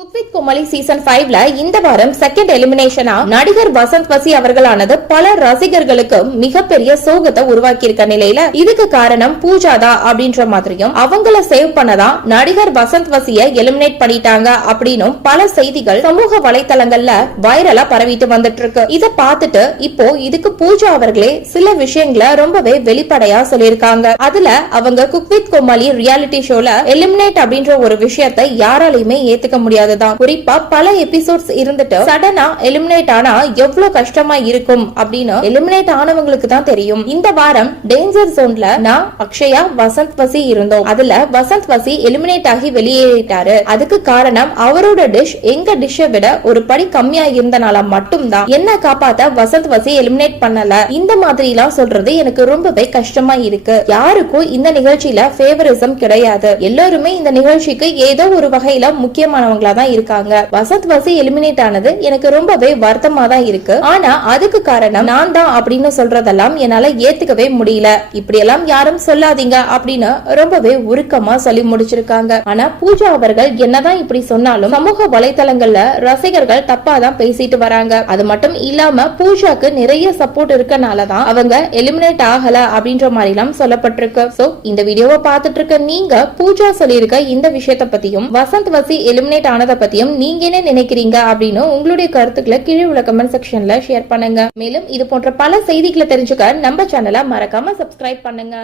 Cook with குமலி season ஃபைவ்ல இந்த வாரம் செகண்ட் எலிமினேஷனா நடிகர் வசந்த் வசி அவர்களானது பல ரசிகர்களுக்கு மிகப்பெரிய சோகத்தை உருவாக்கி இருக்க நிலையில இதுக்கு காரணம் பூஜா தான் அப்படின்ற மாதிரியும் அவங்கள சேவ் பண்ணதான் நடிகர் வசந்த் வசிய எலிமினேட் பண்ணிட்டாங்க அப்படின்னும் பல செய்திகள் சமூக வலைத்தளங்கள்ல வைரலா பரவிட்டு வந்துட்டு இருக்கு இத பார்த்துட்டு இப்போ இதுக்கு பூஜா அவர்களே சில விஷயங்களை ரொம்பவே வெளிப்படையா சொல்லியிருக்காங்க. அதுல அவங்க குக்வித் கோமாளி ரியாலிட்டி ஷோல எலிமினேட் அப்படின்ற ஒரு விஷயத்தை யாராலையுமே ஏத்துக்க முடியாது. முடியாதுதான் குறிப்பா பல எபிசோட்ஸ் இருந்துட்டு சடனா எலிமினேட் ஆனா எவ்வளவு கஷ்டமா இருக்கும் அப்படின்னு எலிமினேட் ஆனவங்களுக்கு தான் தெரியும். இந்த வாரம் டேஞ்சர் ஜோன்ல நான் அக்ஷயா வசந்த் வசி இருந்தோம். அதுல வசந்த் வசி எலிமினேட் ஆகி வெளியேறிட்டாரு. அதுக்கு காரணம் அவரோட டிஷ் எங்க டிஷ்ஷை விட ஒரு படி கம்மியா இருந்தனால மட்டும்தான். என்ன காப்பாத்த வசந்த் வசி எலிமினேட் பண்ணல. இந்த மாதிரி எல்லாம் சொல்றது எனக்கு ரொம்பவே கஷ்டமா இருக்கு. யாருக்கும் இந்த நிகழ்ச்சியில ஃபேவரிசம் கிடையாது. எல்லாருமே இந்த நிகழ்ச்சிக்கு ஏதோ ஒரு வகையில முக்கியமானவங்களா தான் இருக்காங்க. வசந்த் வசி எலிமினேட் ஆனது எனக்கு ரொம்பவே வருத்தமா தான் இருக்கு. ஆனா அதுக்கு காரணம் நான் தான் அப்படின்னு சொல்றதெல்லாம் என்னால ஏத்துக்கவே முடியல. இப்படியெல்லாம் யாரும் சொல்லாதீங்க அப்படின்னு ரொம்பவே உருக்கமா சொல்லி முடிச்சிருக்காங்க. ஆனா பூஜா அவர்கள் என்னதான் இப்படி சொன்னாலும் சமூக வலைத்தளங்கள்ல ரசிகர்கள் தப்பா தான் பேசிட்டு வராங்க. அது மட்டும் இல்லாம பூஜாக்கு நிறைய சப்போர்ட் இருக்கனாலதான் அவங்க எலிமினேட் ஆகல அப்படின்ற மாதிரி எல்லாம் சொல்லப்பட்டிருக்கு. சோ இந்த வீடியோவை பார்த்துட்டு இருக்க நீங்க பூஜா சொல்லியிருக்க இந்த விஷயத்த பத்தியும் வசந்த் வசி எலிமினேட் ஆனதை பத்தியும் நீங்க என்ன நினைக்கிறீங்க அப்படின்னு உங்களுடைய கருத்துக்களை கீழே உள்ள கமெண்ட் செக்ஷன்ல ஷேர் பண்ணுங்க. மேலும் இது போன்ற பல செய்திகளை தெரிஞ்சுக்க நம்ம சேனலை மறக்காம சப்ஸ்கிரைப் பண்ணுங்க.